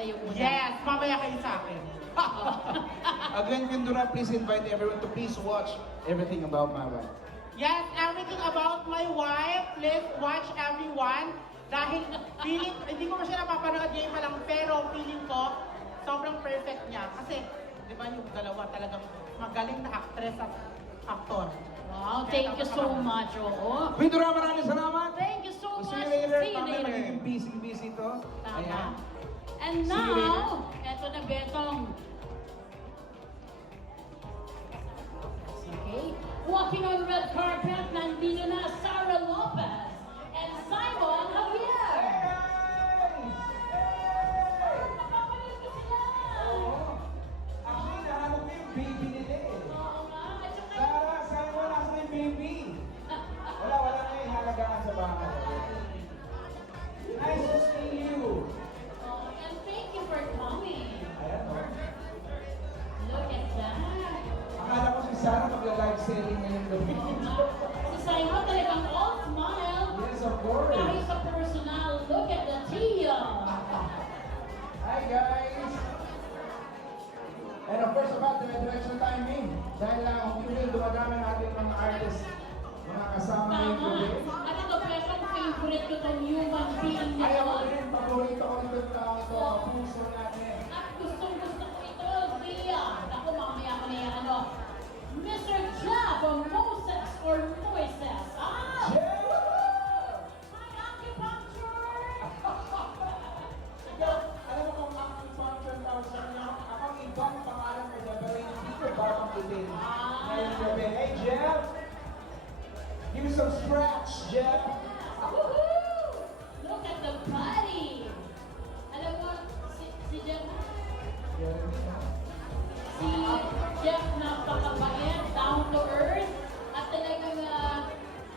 sa'yo muna. Yes, mamaya kayo sa akin. Again, Pindura, please invite everyone to please watch Everything About My Wife. Yes, everything about my wife. Please watch everyone. Dahil feeling, hindi ko pa siya napapanood ngayon pa lang, pero feeling ko, sobrang perfect niya. Kasi, di ba yung dalawa talagang magaling na actress at actor. Wow, thank you so much. Oo. Pindura, maraming salamat! Thank you so See much. you later. See you Mamaya later. magiging busy to. Tama. And See you now, eto na Betong. Okay. Walking on red carpet, nandito na Sarah Lopez and Simon Javier. Napapanood ko sila. Actually, nahanap ko yung baby nila eh. Oo nga. At saka, Sarah, Simon, nasa yung baby? Wala na yung halagaan sa bahay. Nice to see you. oh, and thank you for coming. Ayan o. Look at that. Akala ko si Sarah magla-live selling ngayon gabi. Si Simon talagang all smile. Yes, of course. Kahit sa personal, look at the Tia. Hi guys! And of course, about the direction timing. Dahil lang, kung hindi dumadami ang ating mga artists, mga kasama ngayong Tama. gabi. At ito, Petong, favorite ko itong human being na Ayaw ko ito. rin, paborito ko rin itong tao ito, puso natin. At gustong-gusto ko ito, Tia. Ako, mamaya ko na yan, ano. Mr. Jab or Moses or Moises. Ah! Yeah! My acupuncture! Ikaw, alam mo kung ang function tawag sa inyo, akong ibang pangalan ko dyan, pero hindi ko babanggitin. Ngayong gabi. Hey, Jeff! Give me some scratch, Jeff! Woohoo! Look at the body! Alam mo, si Jeff, si Jeff napakabait, down to earth, at talagang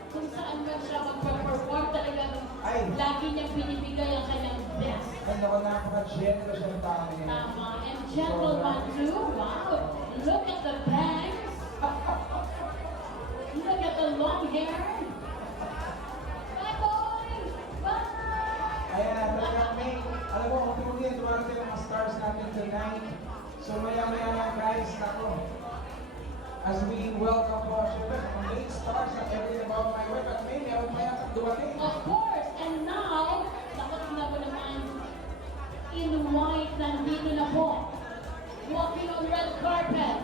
kung saan man siya mag-perform, talagang Ay. lagi niyang binibigay ang kanyang best. Ay, naku, napaka-generous yung tao niya. Tama. And gentleman too, wow! Look at the bangs! Look at the long hair! Bye, boy! Bye! Ayan, talagang may, alam mo, kung pinuli, duwarating ang mga stars natin tonight. So maya-maya lang guys, ako. As we welcome po, syempre, ang main stars na Everything About My Wife, at may meron pa yata dumating. Of course, and now, nakatingnan mo naman, in white, nandito na po. Walking on red carpet.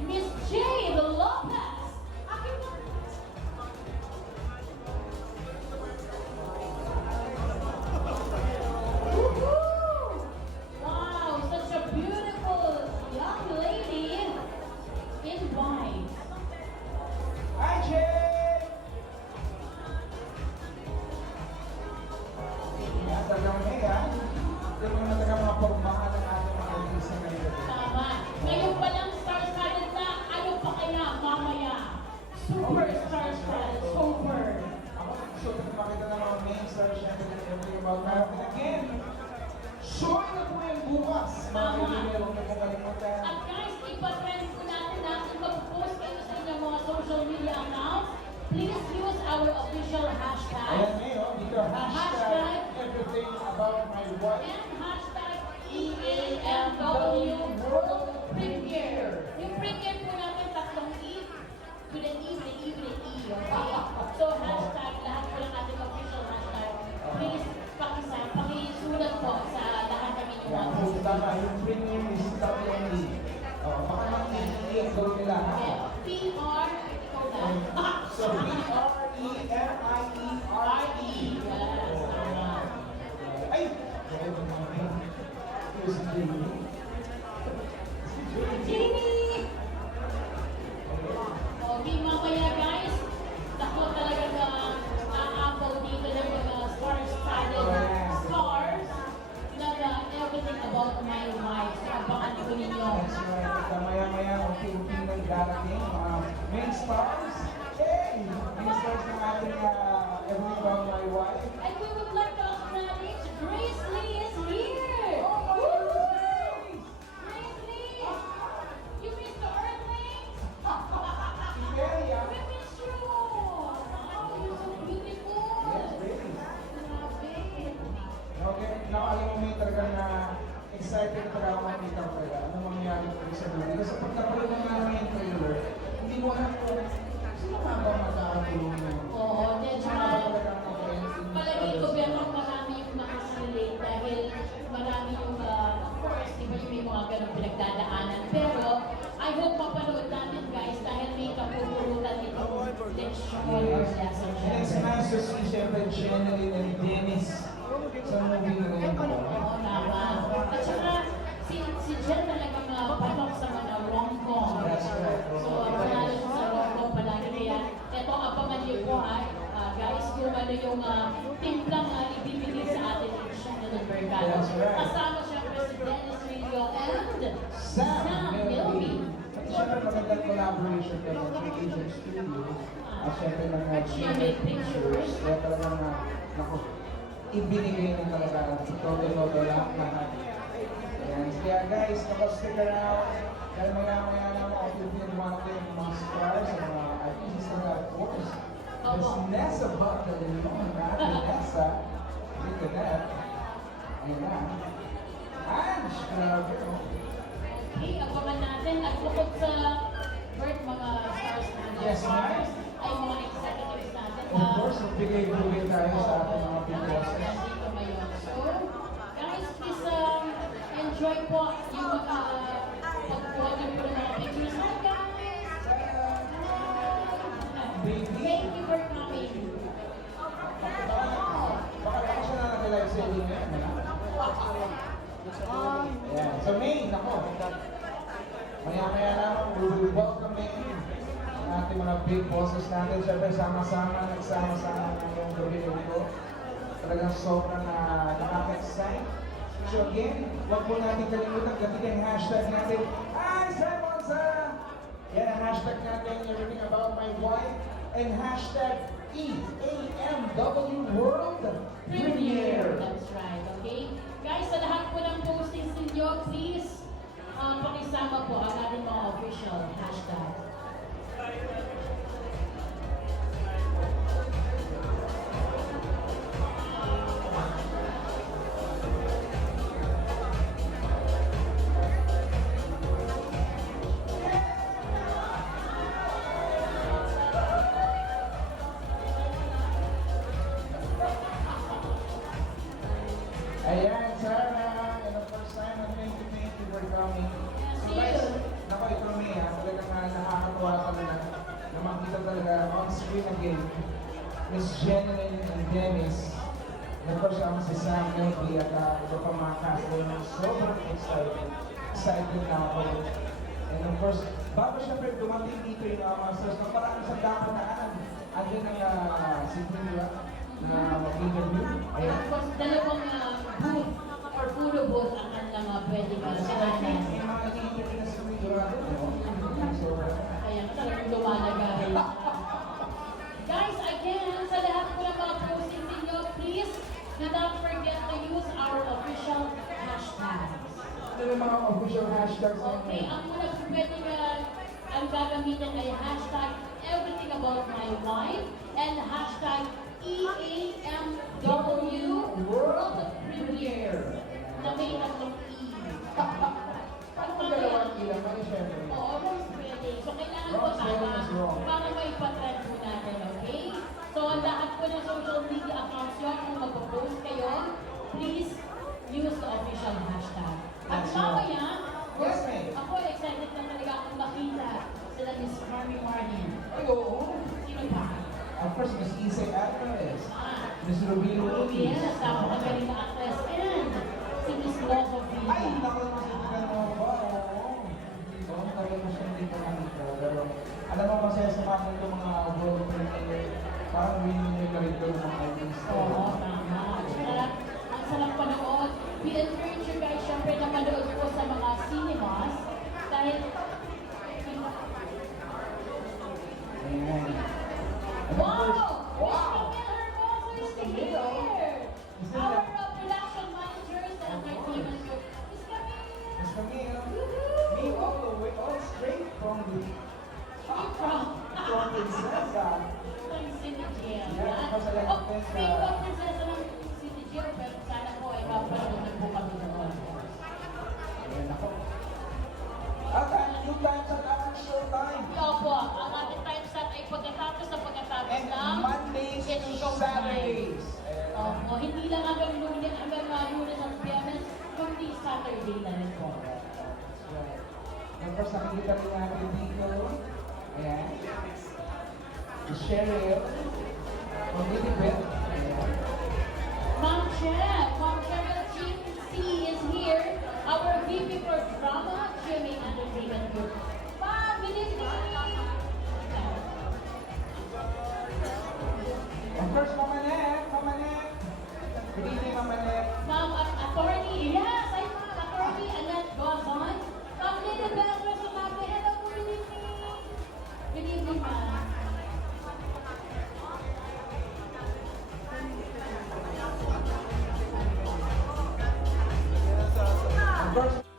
Miss Jade Lopez. Akin na. Woohoo! Wow, such a beautiful young lady in white. Hi, Jay! Yan, talagang may, ha? Ito yung mga taga mga pormahan ng ating mga artista ngayon. Tama. Ngayon pa lang star-studded na, ano pa kaya mamaya? Superstar studded, super. Ako, gusto ko makita ng mga main stars syempre ng Everything About My Wife. And again, show na po yan bukas. Mga Tama. kaibigan, huwag na pong kalimutan. At guys, ipa-trend ko natin natin mag-post kayo sa inyong mga social media accounts. Please use our official hashtag. Ayan ngayon, dito, hashtag Everything About My Wife. And hashtag EAMW World Premiere. Yung premiere po natin, tatlong E. With an E, with an E, with an E. Okay? So hashtag, lahat po ng ating official hashtag. Please, pakisulat po sa lahat kami ng Yan, mga so tama, yung premium is WME. Baka mag-E ang gawin nila, ha? PR, ikaw na. So, P-R-E-M-I-E-R-E. Ay! Here's the Jamie. Jamie! Okay, mamaya guys. Ako talagang aapaw dito ng mga star-studded stars na everything about my wife. So, abangan ko ninyo. That's right. Maya-maya, unti-unti na darating mga main stars. Hey! Main stars ng ating Everything About My Wife. moment talaga na excited na talaga ako makita ko talaga ano mangyayari po sa movie. Kasi pag napanood mo nga naman yung trailer, hindi mo alam kung sino nga ba magkakatulungan. Oo, then Sino nga ba talaga ang palagay ko pero marami yung makaka-relate dahil marami yung, of course, di ba yung may mga ganong pinagdadaanan. Pero, I hope mapanood natin guys dahil may kapupurutan itong leksyon or lesson. And it's nice to see siyempre Jeneline and Dennis sa movie na ngayon po. Oo naman. At saka, si Jen talagang patok sa mga rom-com. That's right. So, panalo siya sa rom-com palagi. Kaya, eto abangan niyo po guys, kung ano yung timplang ibibigay sa atin ng Jeneline Vergado. That's right. Kasama siyempre si Dennis Rillo and Sam Milby. At syempre magandang collaboration ka ng Asian Studio. At syempre ng At siya may pictures. Kaya talagang naku, ibinigay na talaga ang todo lahat na natin. Kaya guys, stick around. Dahil maya naman ako pipin yung mga stars, ang mga artists na of course. Miss Nessa Bacalilon, Nessa. Look at that. Ayan na. Ange, grabe. Okay, abangan natin. At bukod sa Bert, mga stars natin, Yes, ma'am. ay mga executives natin. Of course, magbigay-bigay tayo sa ating mga big bosses. Nandito ngayon. So, guys, please enjoy po yung pagkuha niyo po ng mga pictures. Hi, guys! Baby. Thank you for coming. Baka siya na nag-live selling ngayon. Ayan. So May, nako. Maya-maya naman, we will welcome ang ating mga big bosses natin. Siyempre, sama-sama, nagsama-sama ngayong gabi ito. Talagang sobrang nakaka-excite. So again, huwag po natin kalimutan gamitin ang hashtag natin. Hi, Simonsa! Yan ang hashtag natin, everything about my wife. And hashtag EAMW World Premiere. That's right, okay? Guys, sa lahat po ng postings ninyo, please, pakisama po ang ating mga official hashtag. Ayan, Sarah, and the first time on 2020 for coming. So guys, nako ito me talagang nakakatuwa talaga na makita talaga on screen again, Miss Jeneline and Dennis. And of course, ako si Sam Milby at iba pa mga cast na sobrang excited na ako. And of course, bago syempre dumating dito yung mga stars na parang sa dapat na andyan ang si Tila na mag-interview. Ayan. Tapos dalawang booth or puro booth ang kanilang pwedeng kasalanan. May mga nag-interview na sa Midorado. So, Kaya talagang lumalagay. Guys, again, sa lahat po ng mga postings ninyo, please do not forget to use our official hashtags. ito yung mga official hashtags Okay, ang muna po pwedeng ang gagamitin ay hashtag everything about my wife and hashtag EAMW World Premiere na may tatlong E. Paano kung dalawang ilang? Ano syempre? Oo, wrong spelling. So, kailangan po Wrong spelling is wrong. para may patrend po natin, okay? So, ang lahat po ng social media accounts nyo, kung mag-post kayo, please use the official hashtag. At That's mamaya, Yes, ma'am. ako excited na talaga akong makita sila Miss Carmi Martin. Ay, oo. Sino pa? Of course, Miss Isay Alvarez. Ah, Miss Rubino Ruiz. yes, napakagaling na actress. And si Miss Loco Ay, Villa. naku, masitigan mo ba? Oo. Oo, tagal mo siya hindi ko nakita. Pero, alam mo kasi sa mga ito mga world premiere, parang winning na rin ito ng mga artists. Oo, tama. At ang sarap panood. We encourage you guys, syempre, na manood po sa mga cinemas dahil Ayan. And of wow! course- Wow! Miss Camille Hermoso is here! Is Our it? production managers and entertainment group. Miss Camille! Miss Camille, Woohoo! me all the way, all straight from the from Princesa. Ng City Jail. Yeah, kasi like Oh, Princesa. speaking of Princesa ng City Jail, pero sana po ay mapanood na po O, hindi lang hanggang Lunes at Biyernes, kundi Saturday na rin po. Of course, nakikita rin natin dito. Ayan. Si Cheryl. Elizabeth. Ayan. Ma'am Cheryl Jean C is here, our VP for Drama, Jimmy Entertainment Group. Ma'am, good evening! Of course, Mama Net. Mama Net. Good evening, Mama Net. Ma'am, attorney, yes, I'm attorney Annette Gozon. Ma'am Lynabel Resonabe, hello, good evening. Good evening, ma'am. Of course,